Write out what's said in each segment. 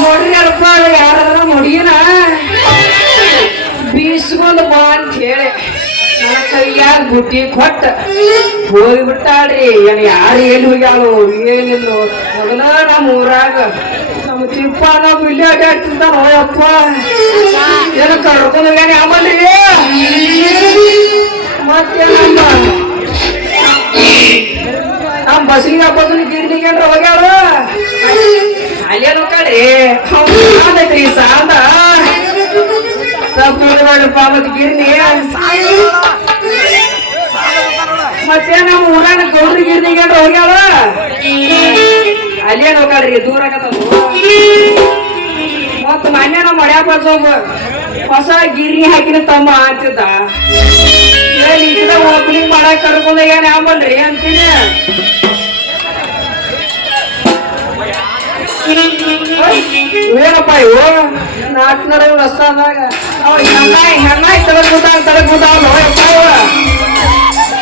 ನೋಡ್ರಿ ಅಲ್ಪ ಯಾರಾದ್ರ ಮುಡಿಯನ ಬೀಸ್ಕೊಂಡ್ ಬಾ ಅಂತ ಹೇಳಿ ನನ್ನ ಕೈಯಾಗ ಬುಟ್ಟಿ ಕೊಟ್ಟ ಹೋಗ್ಬಿಟ್ಟಾಳ್ರಿ ಏನ್ ಯಾರು ಎಲ್ಲಿ ಹೋಗ್ಯಾಳು ಏನಿಲ್ಲ ಮೊದಲ ನಮ್ಮ ಊರಾಗ ನಮ್ಮ ತಿಪ್ಪ ನಾವು ಇಲ್ಲಿ ಅಡ್ಡಾಡ್ತಿರ್ತಾನ ಅಪ್ಪ ಏನ ಕರ್ಕೊಂಡು ಹೋಗ್ಯಾನ ಆಮಲ್ರಿ ಮತ್ತೆ ನಮ್ಮ ಬಸ್ಸಿಗೆ ಹಬ್ಬದ ಗಿರ್ನಿಗೆ ಹೋಗ್ಯಾಳು ಅಲ್ಲೇ ನೋಡ್ರಿ ಸಾಂದೈತ್ರಿ ಸಾಂದ ತಪ್ಪ ಮತ್ತೆ ಗಿರ್ನಿ ಮತ್ತೆ ನಮ್ಮ ಊರಾಗ ಗೌಡ್ರಿ ಗಿರ್ನಿಗೆ ಹೋಗ್ಯಾಳ ಅಲ್ಲೇ ನೋಡ್ರಿ ದೂರ ಆಗತ್ತವು ಮತ್ತ ಮೊನ್ನೆ ನಮ್ಮ ಮಡ್ಯಾಪ ಹೊಸ ಗಿರ್ನಿ ಹಾಕಿನ ತಮ್ಮ ಅಂತಿದ್ದ ಈಗಿದ ಓಪನಿಂಗ್ ಮಾಡಕ್ ಕರ್ಕೊಂಡ ಏನ್ ಆಮಲ್ರಿ ಅಂತೀನಿ ಏನಪ್ಪ ಇವು ನಾಲ್ಕುನೂರ ರಸ್ತಾದಾಗ ಹೆಣ್ಣಾಯಿ ತಳಗ್ ಕೂತಾವ ಯಪ್ಪ ಇವ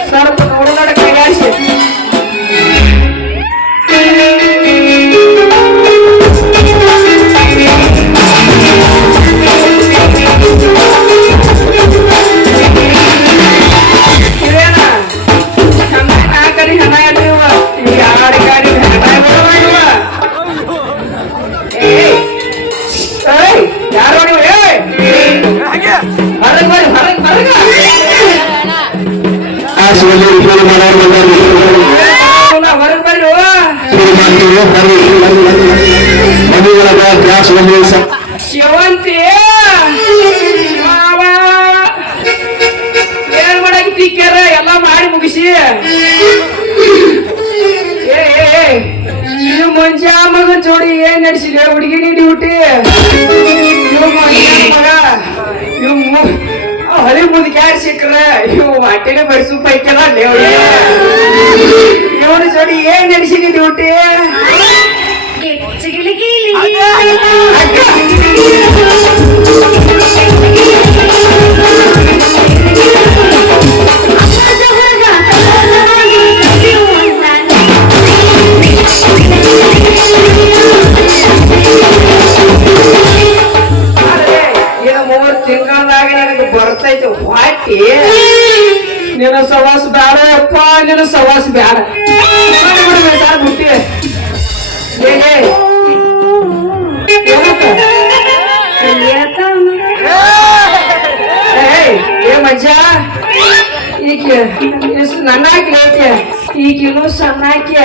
ಸ್ವಲ್ಪ ನೋಡೋಣ ಕೈಗಾಡಿಸಿ ಶಿವಂತಿ ಏನ್ ಮಾಡಾಕಿರ ಎಲ್ಲ ಮಾಡಿ ಮುಗಿಸಿ ನೀವು ಮುಂಚೆ ಮಗನ್ ಜೋಡಿ ಏನ್ ನಡೆಸಿದೆ ಹುಡುಗಿ ಡ್ಯೂಟಿ ಮಗ ಇವ್ ಹಳಿ ಮುಂದೆ ಕ್ಯಾರ್ ಸಿಕ್ಕ್ರ ಇವು ಹೊಟ್ಟೆನೆ ಬಡಿಸು ಪೈಕೆಲ್ಲ ಇವನು ಜೋಡಿ ಏನ್ ನಡೆಸಿದಿ ಡ್ಯೂಟಿ ತಿಂಗಳದಾಗ ನನಗೆ ಬರ್ತೈತೆ ಹೊಟ್ಟಿ ನಿನ್ನ ಸವಾಸ ಬ್ಯಾಡ ಅಪ್ಪ ನಿನ್ನ ಸವಾಸ ಬ್ಯಾಡ ಬಿಟ್ಟಿ ಏ ಮಜ್ಜ ಈಕೆ ನನ್ನಾಕಿ ಐತೆ ಈಗಿನೂ ಸಣ್ಣಾಕಿ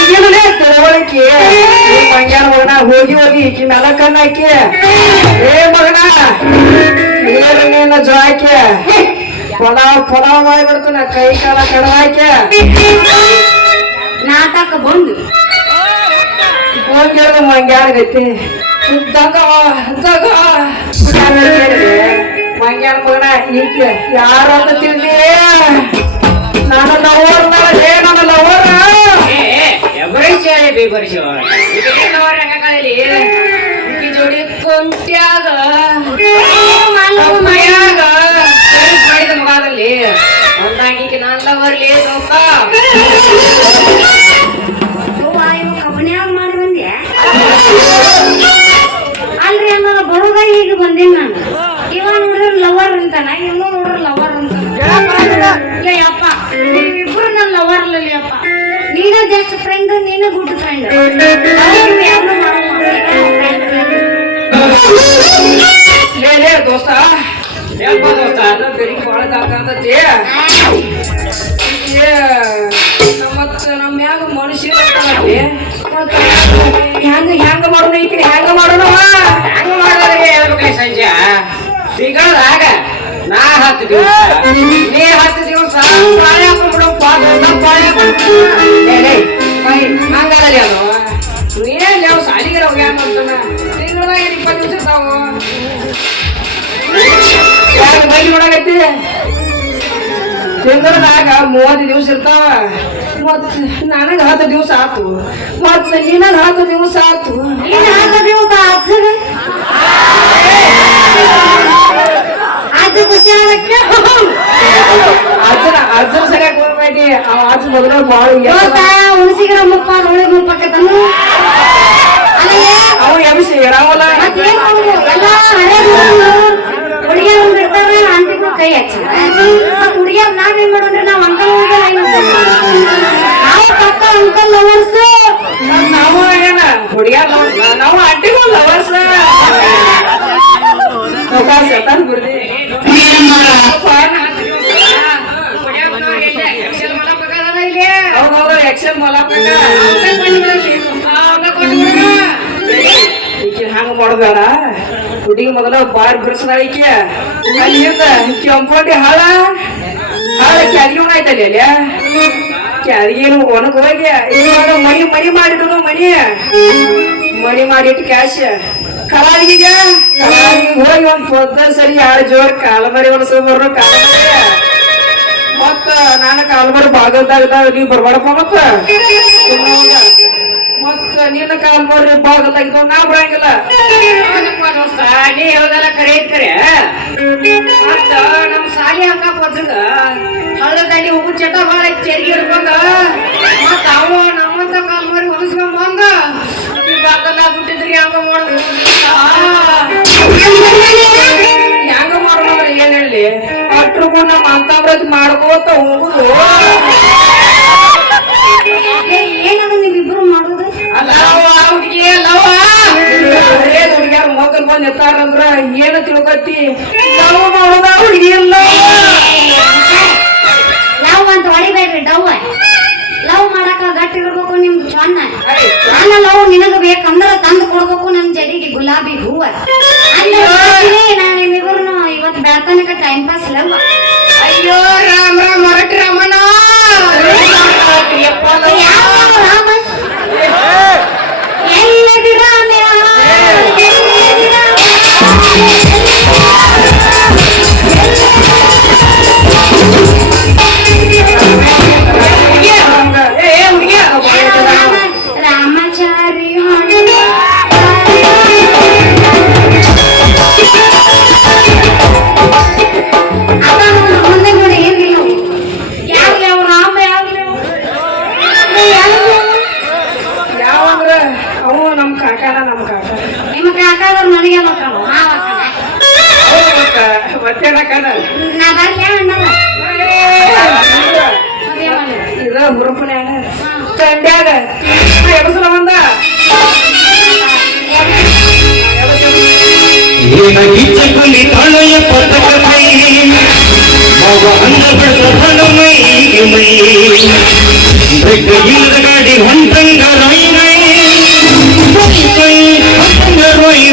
ಈಗಿನ ತಿಳವಳಿಕೆ ಮಂಗ್ಯಾನ ಮಗನ ಹೋಗಿ ಈಕಿ ಮೆಲ ಕಣ್ಣಾಕಿ ಏ ಮಗನ ನೀರಿನ ಜಾಕೆ ಪಲಾವ್ ಆಗ್ಬಿಡ್ತಾನ ಕೈ ಕಾಲ ಕಡವಾಕೆ ನಾಟಕ ಬಂದು ಹೋಗಿರೋದು ಮಂಗ್ಯಾನಗೈತಿ ಮಂಗ್ಯಾನ ಮಗನ ಈಕೆ ಯಾರಂತ ತಿಳ್ದಿ ನನ್ನ ಲವರ್ ನನ್ನ ಲವರ್ ಜೋಡಿ ಕೊಂಟ್ಯಾಗ ಮೈಯಾಗ ಮಾಡಿದ ಮಗದಲ್ಲಿ ಒಂದಾಗಿ ನನ್ನ ಲವರ್ಲಿ ಕಬ್ಬನ್ಯಾಗ ಮಾಡಿ ಬಂದೆ ಅಲ್ರಿ ಅನ್ನೋದು ಬರುಗ ಈಗ ಬಂದೀನಿ ನಾನು ಇವ ನೋಡ್ರಿ ಲವರ್ ಅಂತಾನ ಇನ್ನು ನೋಡ್ರಿ ಲವರ್ ಅಂತಾನ ಅಪ್ಪ ನೀವಿಬ್ರು ನನ್ನ ಲವರ್ ಅಲ್ಲಲ್ಲಿ ಅಪ್ಪ ನೀನು ಜಸ್ಟ್ ಫ್ರೆಂಡ್ ನೀನು ಗುಡ್ ಫ್ರೆಂಡ್ ಲೇ ದೋಸ್ತ ದೋಸ್ತ ಅದು ಬೆಳಿಗ್ಗೆ ಬಾಳದಾಕಂತತಿ ಮತ್ತ ನಮ್ಮ ಮ್ಯಾಗ ಮನುಷ್ಯ ಹೆಂಗ ಮಾಡೋಣ ಈಕಿನ ಹೆಂಗ ಮಾಡೋಣ ಹೆಂಗ ಮಾಡೋದ್ರೆ ಹೇಳ್ಬೇಕ್ರಿ ಸಂಜೆ ಸಿಗದಾಗ ನಾ 10 ದಿವಸ ನೀ 10 ದಿವಸ ಪಾಳೆ ಹಾಕೊಂಡ್ಬಿಡು ಪಾಳೆ ಹಂಗಾರಲ್ಲಿ ಅದು ಏನ್ ಯಾವ ಸಾಲಿಗೆ ಹೋಗ್ಯಾನ ಅಂತಾನ ತಿಂಗಳದಾಗ 20 ದಿವಸ ಇರ್ತಾವು ಯಾರು ಬೈಲಿ ನೋಡಾಕತ್ತಿ ತಿಂಗಳದಾಗ 30 ದಿವಸ ಇರ್ತಾವ ಮತ್ ನನಗ 10 ದಿವಸ ಆತು ಮತ್ ನಿನಗ 10 ದಿವಸ ಆತು 10 ದಿವಸ ಅದು ಖುಷಿ ಆಗಕ್ಕೆ ಅರ್ಜುನ ಸರಿಯಾಗಿ ಹೋಗ್ಬೇಡ ಇದ್ದೀನಿ ಅವ ಆಚೆ ಮೊದಲ ಬಾಳ ಉಣಸಿಗೆ ನಮ್ಮಪ್ಪ ಅವಳಿಗೆ ಮುಪ್ಪಕ್ಕತನು ಅವ ಎಬ್ಸಿ ಹೇಳವಲ್ಲ ಎಲ್ಲ ಹುಡುಗಿಯರ್ ಇರ್ತಾರ ಆಂಟಿಗೂ ಕೈ ಹಚ್ಚಾರ ಹುಡುಗಿಯರ್ ನಾವೇನ್ ಮಾಡೋಣ್ರಿ ನಾವ್ ಅಂಕಲ್ ನಾವು ಪಕ್ಕ ಅಂಕಲ್ ಲವರ್ಸ್ ನಾವು ಏನ ಹುಡುಗಿಯರ್ ನಾವು ಅಡ್ಡಿಗೂ ಲವರ್ಸ್ ಬಿಡ್ರಿ ಹೌದೌದು ಎಕ್ಸೆಲ್ ಮಲಕ ಈಕೆ ಹಂಗ ಮಾಡೋದಾರ ಹುಡುಗಿ ಮೊದಲ ಬಾರ್ ಬಿಡಿಸದ ಈಕೆ ಅಲ್ಲಿಂದ ಕೆಂಪಂಡಿ ಹಾಳ ಕ್ಯಾರಿಗೆ ಆಯ್ತಲ್ಲಿ ಅಲ್ಲಿ ಕ್ಯಾರಿಗೇನು ಒಣಗ್ ಹೋಗಿ ಇವಾಗ ಮಣಿ ಮಾಡಿದ್ರು ಮಣಿ ಮಾಡಿಟ್ಟು ಕ್ಯಾಶ್ ಕಲಾವಿಗೆ ಹೋಗಿ ಒಂದ್ ಪೊದ್ದ ಸರಿ ಯಾರು ಜೋರ್ ಕಾಲಮರಿ ಒಣಸ್ಕೊಂಡ್ಬರ್ರು ಕಾಲಮರಿ ಮತ್ತ ನಾನು ಕಾಲ್ಮರಿ ಬಾಗಲ್ದಾಗ ನೀವ್ ಬರ್ಬೇಡಪ್ಪ ಮತ್ತ ನಿನ್ನ ಕಾಲ್ಮರಿ ಬಾಗಲ್ದಾಗ ನಾ ಬರಂಗಿಲ್ಲ ನೀ ಹೇಳೋದೆಲ್ಲ ಕರೆ ಕರೆ ಮತ್ತ ನಮ್ ಸಾಲಿ ಹಂಗ ಪದ್ರಗ ಹಳ್ಳದಲ್ಲಿ ಉಪ್ಪು ಚಟ ಬಾಳ ಚೆರಿಗೆ ಹಿಡ್ಕೊಂಡ ಮತ್ತ ಅವ ನಮ್ಮಂತ ಕಾಲ್ ಮಾಡಿ ಹೊಲಸ್ಕೊಂಡ್ ಬಂದ ಬಾಗಲ್ಲ ಬಿಟ್ಟಿದ್ರಿ ಹಂಗ ಮಾಡೋದು ಹೆಂಗ ಮಾಡೋದಂದ್ರೆ ಏನ್ ಹೇಳಿ ಅಟ್ರಿಗೂ ನಮ್ಮ ಅಂತಮ್ರದ್ ಮಾಡ್ಕೋತ ಹೋಗುದು ಏನದು ನೀವಿಬ್ರು ಮಾಡೋದು ಅಲ್ಲವ ಹುಡುಗಿ ಅಲ್ಲವ ಹುಡುಗಿಯಾರ ಮಗಲ್ ಬಂದ್ ಎತ್ತಾರಂದ್ರ ಏನು ತಿಳ್ಕೊತಿ ನಾವು ಮಾಡೋದ ಹುಡುಗಿ ಇಲ್ಲ ಲವ್ ಅಂತ ಹೊಡಿಬೇಡ್ರಿ ಡವ್ ಲವ್ ಮಾಡಾಕ ಗಟ್ಟಿ ಇರ್ಬೇಕು ನಿಮ್ ಚೊನ್ನ ನನ್ನ ಲವ್ ನಿನಗ ಬೇಕಂದ್ರ ತಂದು ಕೊಡ್ಬೇಕು ನನ್ ಜಡಿಗೆ ಗುಲಾಬಿ ಹೂವ ನಾನು ನಿಮ್ಮಿಬ್ರು ಇವತ್ತು ಬೆಳತನಕ ಟೈಮ್ ಪಾಸ್ ಲವ್ ಅಯ್ಯೋ ರಾಮ ರಾಮ ಹೊರಟಿ ರಾಮಣ್ಣ ಯಾವ ರಾಮ ಎಲ್ಲದಿ ರಾಮ ಎಲ್ಲದಿ ರಾಮ ರಾಮಚಾರಿ ಮುಂದೆ ನೋಡಿ ಏನಿಲ್ಲ ಯಾವ ರಾಮ ಯಾವಂದ್ರ ಅವು ನಮ್ ಕಾಕಾನ ನಿಮ್ಮ ಕಾಕಾದ್ರು ನನಗೆ ಮಕ್ಕಳು ಮತ್ತೇನಕ್ಕನ ನಾ ಬರ್ಲಿ ಅಣ್ಣದ ಇದ ಹುರುಪನ್ಯಾಗ ತಂಡ್ಯಾಗ ಎಬಸಲ ಬಂದ ಏನಿಚ್ಚಕುಲಿ ತಾಳೆಯ ಪದಕ ಮೈ ಮಗ ಅಂದ ಬೆಳೆದ ಮೈ ಬೆಕ್ಕ ಇಲ್ಲದ ಗಾಡಿ ಹೊಂಟಂಗ ರೈ ಹೊಂಟಂಗ ರೊಯ್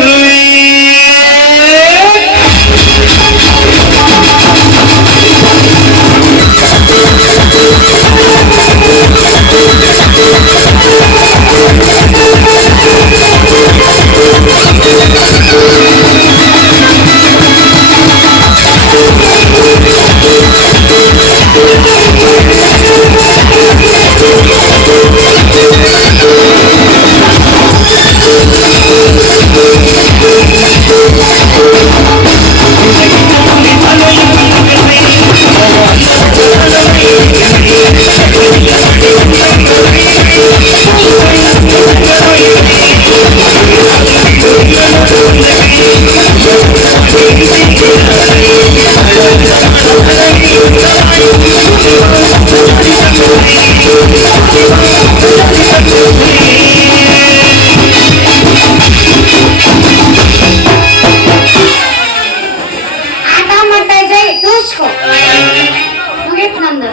ನಂದು